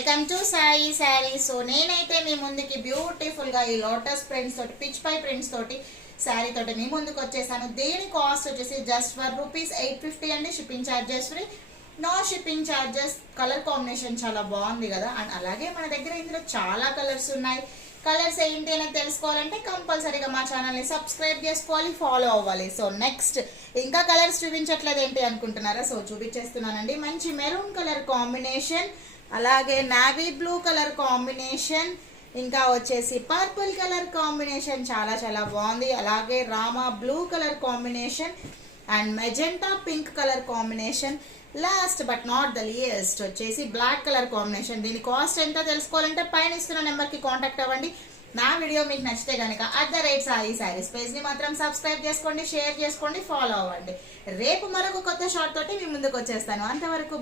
Welcome to Sai sari. So నేనైతే మీ ముందుకి beautiful గా ఈ లోటస్ ప్రింట్స్ తోటి పిచ్ పై ప్రింట్స్ తోటి శారీ తోటి మీ ముందుకు వచ్చేసాను. దేని కాస్ట్ వచ్చేసి జస్ట్ ఫర్ ₹850 అండి. Shipping charges free, no shipping charges. Colour combination చాలా బాగుంది కదా. అండ్ అలాగే మన దగ్గర ఇందులో చాలా కలర్స్ ఉన్నాయి. కలర్స్ ఏంటి అని తెలుసుకోవాలంటే కంపల్సరీగా మా ఛానల్ని సబ్స్క్రైబ్ చేసుకోవాలి, ఫాలో అవ్వాలి. సో నెక్స్ట్ ఇంకా కలర్స్ చూపించట్లేదు ఏంటి అనుకుంటున్నారా? సో చూపించేస్తున్నానండి. మంచి మెరూన్ కలర్ కాంబినేషన్, అలాగే నావీ బ్లూ కలర్ కాంబినేషన్, ఇంకా వచ్చేసి పర్పుల్ కలర్ కాంబినేషన్ చాలా చాలా బాగుంది. అలాగే Rama blue colour combination and magenta pink colour combination. Last but not the least వచ్చేసి బ్లాక్ కలర్ కాంబినేషన్. దీని కాస్ట్ ఎంతో తెలుసుకోవాలంటే పైన ఇస్తున్న నెంబర్కి కాంటాక్ట్ అవ్వండి. నా వీడియో మీకు నచ్చితే కనుక @సాయి శారీస్ పేజ్ని మాత్రం సబ్స్క్రైబ్ చేసుకోండి, షేర్ చేసుకోండి, ఫాలో అవ్వండి. రేపు మరొక కొత్త షార్ట్ తోటి మీ ముందుకు వచ్చేస్తాను. అంతవరకు